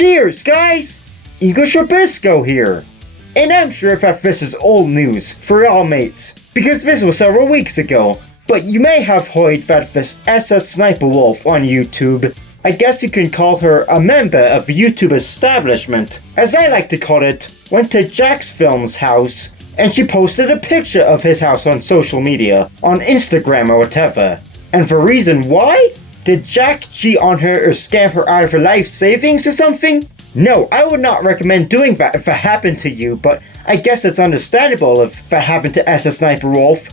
Cheers, guys! English Rabisco here. And I'm sure that this is old news for all mates, because this was several weeks ago, but you may have heard that this SS Sniper Wolf on YouTube, I guess you can call her a member of the YouTube establishment, as I like to call it, went to Jack's Film's house, and she posted a picture of his house on social media, on Instagram or whatever. And the reason why? Did Jack cheat on her or scam her out of her life savings or something? No, I would not recommend doing that if that happened to you, but I guess it's understandable if that happened to SS Sniper Wolf.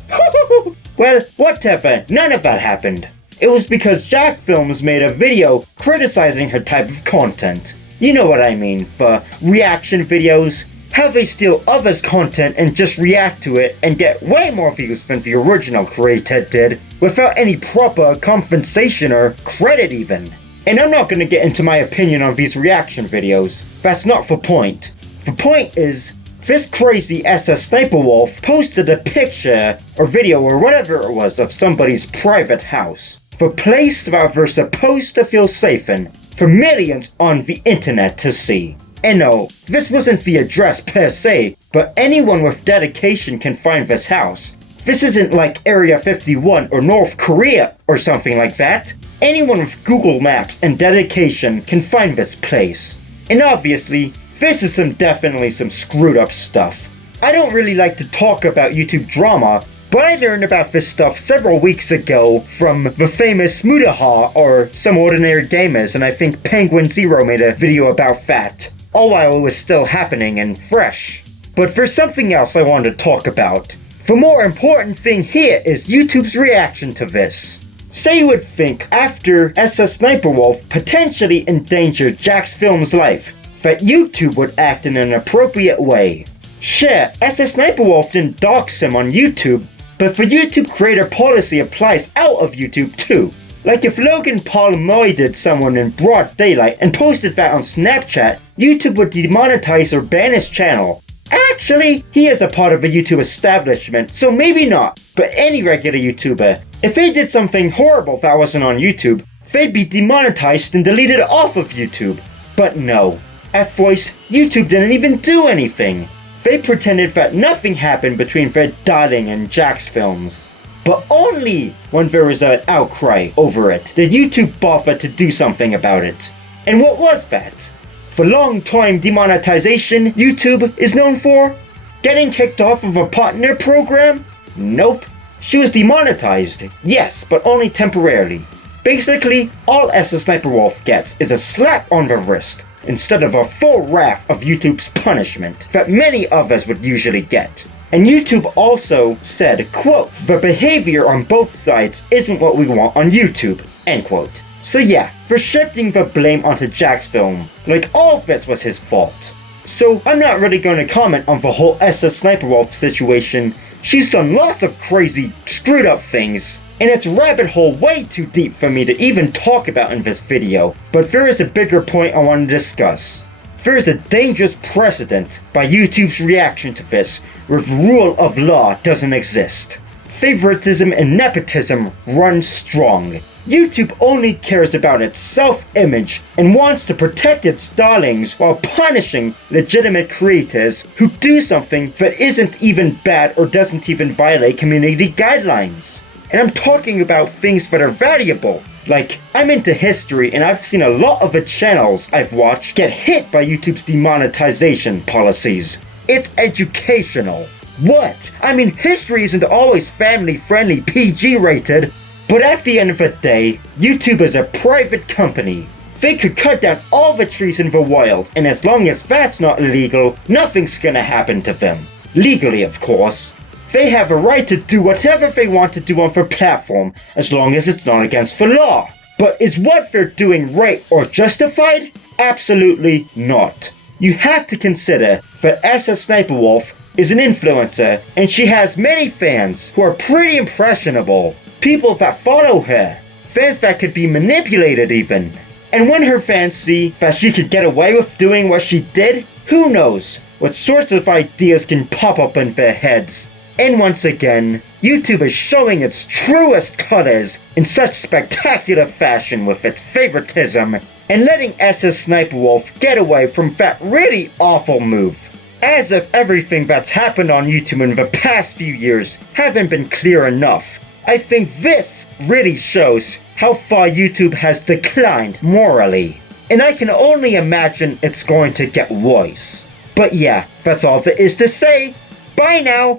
Well, whatever, none of that happened. It was because Jack Films made a video criticizing her type of content. You know what I mean, the reaction videos, how they steal others' content and just react to it and get way more views than the original creator did, without any proper compensation or credit even. And I'm not gonna get into my opinion on these reaction videos, that's not the point. The point is, this crazy SS Sniper Wolf posted a picture or video or whatever it was of somebody's private house. The place that they're supposed to feel safe in, for millions on the internet to see. And no, this wasn't the address per se, but anyone with dedication can find this house. This isn't like Area 51 or North Korea or something like that. Anyone with Google Maps and dedication can find this place. And obviously, this is definitely some screwed up stuff. I don't really like to talk about YouTube drama, but I learned about this stuff several weeks ago from the famous Smudaha or Some Ordinary Gamers, and I think Penguin Zero made a video about that, all while it was still happening and fresh. But there's something else I wanted to talk about. The more important thing here is YouTube's reaction to this. Say you would think, after SS Sniper Wolf potentially endangered Jack's Film's life, that YouTube would act in an appropriate way. Sure, SS Sniper Wolf didn't dox him on YouTube, but the YouTube creator policy applies out of YouTube too. Like if Logan Paul murdered someone in broad daylight and posted that on Snapchat, YouTube would demonetize or ban his channel. Actually, he is a part of the YouTube establishment, so maybe not, but any regular YouTuber, if they did something horrible that wasn't on YouTube, they'd be demonetized and deleted off of YouTube. But no, at first, YouTube didn't even do anything. They pretended that nothing happened between their darling and Jack's Films. But only when there was an outcry over it did YouTube bother to do something about it. And what was that? The long-time demonetization YouTube is known for? Getting kicked off of a partner program? Nope. She was demonetized, yes, but only temporarily. Basically, all SS Sniper Wolf gets is a slap on the wrist, instead of a full wrath of YouTube's punishment that many others would usually get. And YouTube also said, quote, "The behavior on both sides isn't what we want on YouTube," end quote. So yeah, for shifting the blame onto Jack's Film, like all of this was his fault. So I'm not really going to comment on the whole SS Sniper Wolf situation. She's done lots of crazy, screwed up things, and it's a rabbit hole way too deep for me to even talk about in this video, but there is a bigger point I want to discuss. There is a dangerous precedent by YouTube's reaction to this, where the rule of law doesn't exist. Favoritism and nepotism run strong. YouTube only cares about its self-image and wants to protect its darlings while punishing legitimate creators who do something that isn't even bad or doesn't even violate community guidelines. And I'm talking about things that are valuable. Like, I'm into history and I've seen a lot of the channels I've watched get hit by YouTube's demonetization policies. It's educational. What? I mean, history isn't always family-friendly, PG-rated. But at the end of the day, YouTube is a private company. They could cut down all the trees in the wild, and as long as that's not illegal, nothing's gonna happen to them. Legally, of course. They have a right to do whatever they want to do on their platform, as long as it's not against the law. But is what they're doing right or justified? Absolutely not. You have to consider that SS Sniper Wolf is an influencer, and she has many fans who are pretty impressionable. People that follow her. Fans that could be manipulated even. And when her fans see that she could get away with doing what she did, who knows what sorts of ideas can pop up in their heads. And once again, YouTube is showing its truest colors in such spectacular fashion with its favoritism and letting SS Sniper Wolf get away from that really awful move. As if everything that's happened on YouTube in the past few years haven't been clear enough, I think this really shows how far YouTube has declined morally. And I can only imagine it's going to get worse. But yeah, that's all there is to say. Bye now!